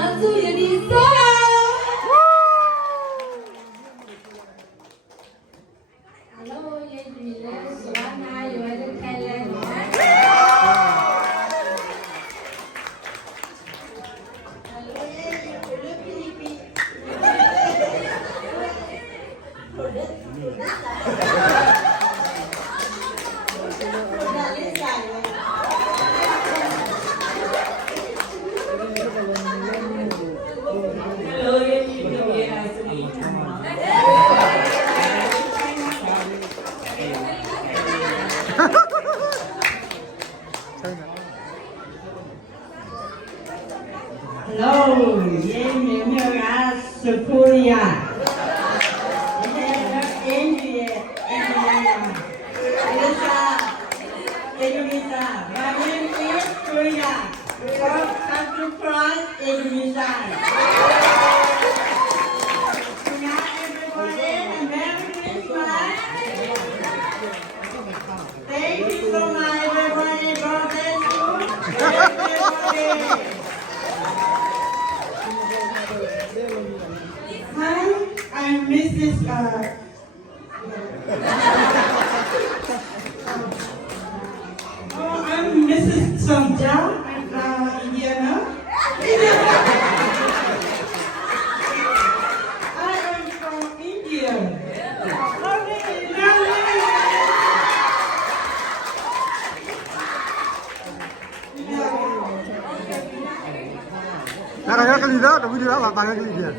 Mansu Yunisa. Hello, Yunisa. Savannah, you are in Thailand. Hello, nice to meet Hello, Yemi Sukuria. India, Indonesia. My name is Korea. From country France, Indonesia. Thank you so much, everybody. God bless you. Everybody. Hi, I'm Mrs. I'm Mrs. Sonja. I'm Indiana. I am from India. Nah, kayak kali dah, tapi dia apa? Banyak kali dia.